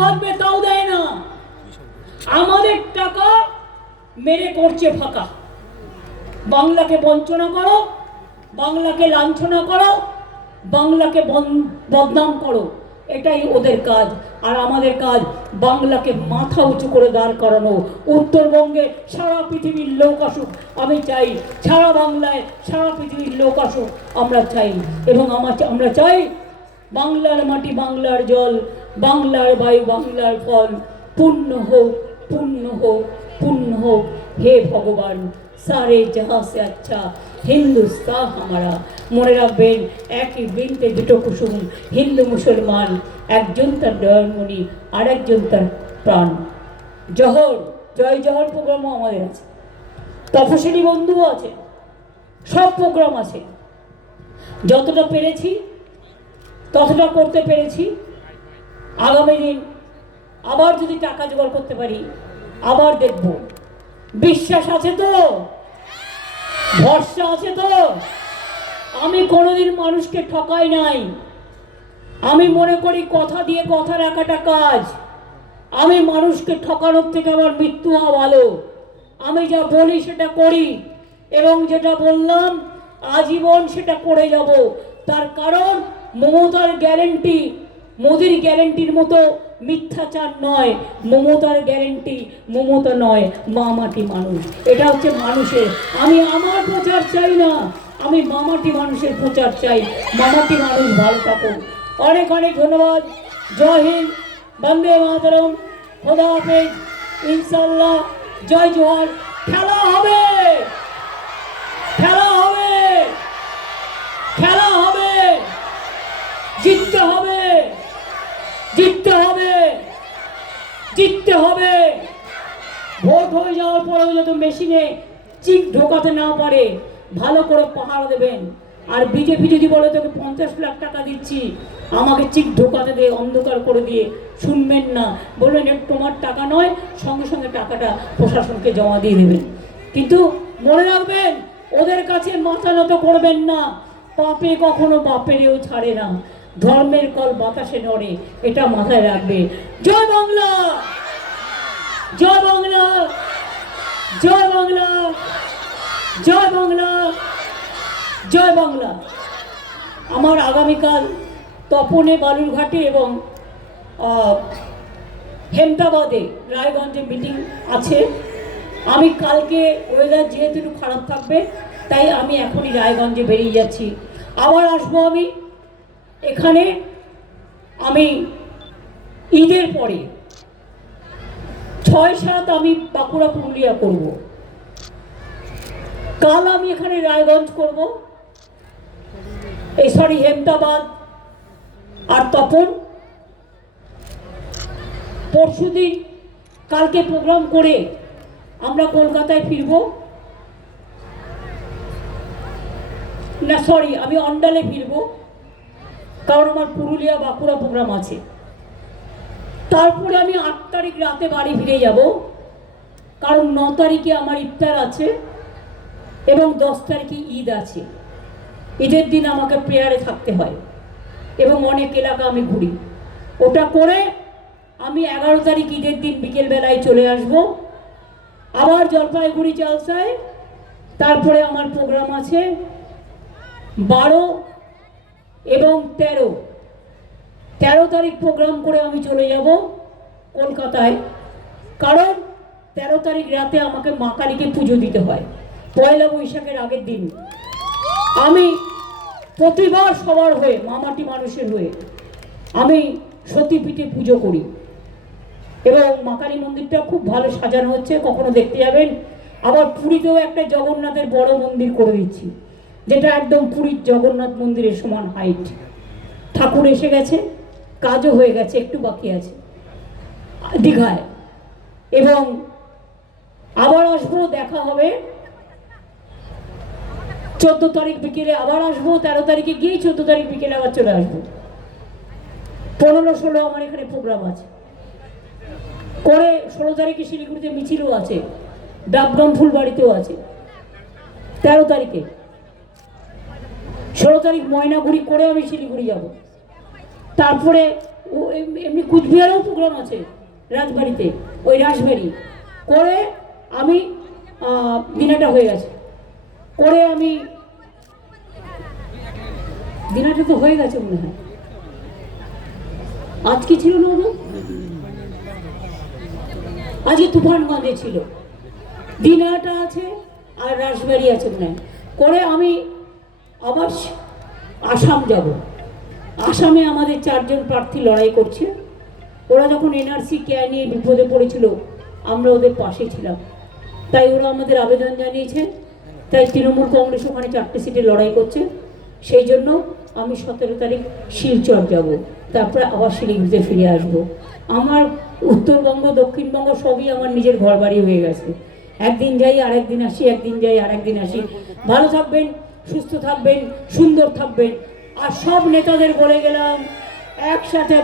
ভাববে তাও দেয় না। আমাদের টাকা মেরে করছে ফাঁকা। বাংলাকে বঞ্চনা করো, বাংলাকে লাঞ্ছনা করো, বাংলাকে বদনাম করো। এটাই ওদের কাজ। আর আমাদের কাজ বাংলাকে মাথা উঁচু করে দাঁড় করানো। উত্তরবঙ্গে সারা পৃথিবীর লোক আসুক, আমি চাই সারা বাংলায় সারা পৃথিবীর লোক আসুক। আমরা চাই এবং আমার আমরা চাই বাংলার মাটি বাংলার জল, বাংলার বায়ু বাংলার ফল। পূর্ণ হোক পূর্ণ হোক পূর্ণ হোক। হে ভগবান, সারে জাহা সে আচ্ছা হিন্দুস্তা হামারা। মনে রাখবেন, একই বৃন্তে দুটো কুসুম, হিন্দু মুসলমান, একজন তার দয়ামণি আর একজন তার প্রাণ। জহর, জয় জহর প্রোগ্রামও আমাদের আছে। তপশিলি বন্ধুও আছে। সব প্রোগ্রাম আছে। যতটা পেরেছি ততটা করতে পেরেছি। আগামী দিন আবার যদি টাকা জোগাড় করতে পারি, আবার দেখব। বিশ্বাস আছে তো? ভরসা আছে তো? আমি কোনোদিন মানুষকে ঠকাই নাই। আমি মনে করি কথা দিয়ে কথা রাখাটা কাজ। আমি মানুষকে ঠকানোর থেকে আমার মৃত্যু হওয়া ভালো। আমি যা বলি সেটা করি এবং যেটা বললাম, আজীবন সেটা করে যাব। তার কারণ মমতার গ্যারেন্টি, মোদির গ্যারেন্টির মতো মিথ্যাচার নয়। মমতার গ্যারেন্টি মমতা নয়, মা মাটি মানুষ। এটা হচ্ছে মানুষের। আমি আমার প্রচার চাই না, আমি মামাটি মানুষের প্রচার চাই। মামাটি মানুষ ভালো থাকুক। অনেক অনেক ধন্যবাদ। জয় হিন্দ, বন্দে মাতরম। খোদা হাফেজ। ইনশাল্লাহ জয় জোহার খেলা হবে খেলা হবে জিততে হবে জিততে হবে জিততে হবে। ভোট হয়ে যাওয়ার পরেও যাতে মেশিনে চিক ঢোকাতে না পারে, ভালো করে পাহাড় দেবেন। আর বিজেপি যদি বলে, তোকে পঞ্চাশ লাখ টাকা দিচ্ছি, আমাকে চিক ঢোকাতে দিয়ে অন্ধকার করে দিয়ে, শুনবেন না। বলবেন "এটা তোমার টাকা নয়, সঙ্গে সঙ্গে টাকাটা প্রশাসনকে জমা দিয়ে দেবেন। কিন্তু মনে রাখবেন, ওদের কাছে মাথা নত করবেন না। পাপে কখনো বাপেরেও ছাড়ে না। ধর্মের কল বাতাসে নড়ে, এটা মাথায় রাখবে। জয় বাংলা! জয় বাংলা জয় বাংলা জয় বাংলা জয় বাংলা। আমার আগামীকাল তপনে বালুরঘাটে এবং হেমদাবাদে রায়গঞ্জে মিটিং আছে। আমি কালকে ওয়েদার যেহেতু একটু খারাপ থাকবে, তাই আমি এখনই রায়গঞ্জে বেরিয়ে যাচ্ছি। আবার আসব আমি এখানে। আমি ঈদের পরে। ছয় সাত আমি বাঁকুড়া, পুরুলিয়া করব। কাল আমি এখানে রায়গঞ্জ করব। এই সরি হেমদাবাদ আর তপন। পরশুদিন কালকে প্রোগ্রাম করে আমরা কলকাতায় ফিরব। না সরি আমি অন্ডালে ফিরব। কারণ আমার পুরুলিয়া, বাঁকুড়া প্রোগ্রাম আছে। তারপরে আমি তারিখ রাতে বাড়ি ফিরে যাব। কারণ ন তারিখে আমার ইফতার আছে এবং দশ তারিখে ঈদ আছে। ঈদের দিন আমাকে প্রেয়ারে থাকতে হয় এবং অনেক এলাকা আমি ঘুরি। ওটা করে আমি এগারো তারিখ ঈদের দিন বিকেলবেলায় চলে আসব। আবার জলপাইগুড়ি চালসায় তারপরে আমার প্রোগ্রাম আছে বারো এবং তেরো। তেরো তারিখ প্রোগ্রাম করে আমি চলে যাব। কলকাতায়। কারণ তেরো তারিখ রাতে আমাকে মা কালীকে পুজো দিতে হয়। পয়লা বৈশাখের আগের দিন। আমি প্রতিবার সবার হয়ে, মামাটি মানুষের হয়ে, আমি সতীপীঠে পুজো করি। এবং মা কালী মন্দিরটা খুব ভালো সাজানো হচ্ছে, কখনো দেখতে যাবেন। আবার পুরীতেও একটা জগন্নাথের বড় মন্দির করে দিচ্ছি, যেটা একদম পুরীর জগন্নাথ মন্দিরের সমান হাইট ঠাকুর এসে গেছে, কাজও হয়ে গেছে, একটু বাকি আছে। দীঘায়। এবং আবার আসব, দেখা হবে। চোদ্দ তারিখ বিকেলে আবার আসব, তেরো তারিখে গিয়ে চোদ্দ তারিখ বিকেলে আবার চলে আসব। পনেরো, ষোলো আমার এখানে প্রোগ্রাম আছে। করে ষোলো তারিখে শিলিগুড়িতে মিছিলও আছে ডাবগ্রাম ফুলবাড়িতেও আছে। তেরো তারিখে। ষোলো তারিখ ময়নাগুড়ি করে আমি শিলিগুড়ি যাব। তারপরে এমনি কুচবিহারেও প্রোগ্রাম আছে। রাজবাড়িতে, ওই রাজবাড়ি। করে আমি দিনাটা হয়ে গেছে। করে আমি দিনাটা তো হয়ে গেছে মনে হয়। আজ কি ছিল না ওদের? আজকে তুফানগঞ্জে ছিল। দিনাটা আছে আর রাজবাড়ি আছে মনে হয়। করে আমি আবার আসাম যাব। আসামে আমাদের চারজন প্রার্থী লড়াই করছে। ওরা যখন এনআরসি কেয়ার নিয়ে বিপদে পড়েছিল, আমরা ওদের পাশে ছিলাম। তাই ওরা আমাদের আবেদন জানিয়েছে। তাই তৃণমূল কংগ্রেস ওখানে চারটে সিটে লড়াই করছে। সেই জন্য আমি সতেরো তারিখ শিলচর যাব। তারপরে আবার শিলিগুড়িতে ফিরে আসব। আমার উত্তরবঙ্গ, দক্ষিণবঙ্গ সবই আমার নিজের ঘর বাড়ি হয়ে গেছে। একদিন যাই আর একদিন আসি, একদিন যাই আর একদিন আসি। ভালো থাকবেন, সুস্থ থাকবেন, সুন্দর থাকবেন। আর সব নেতাদের বলে গেলাম, একসাথে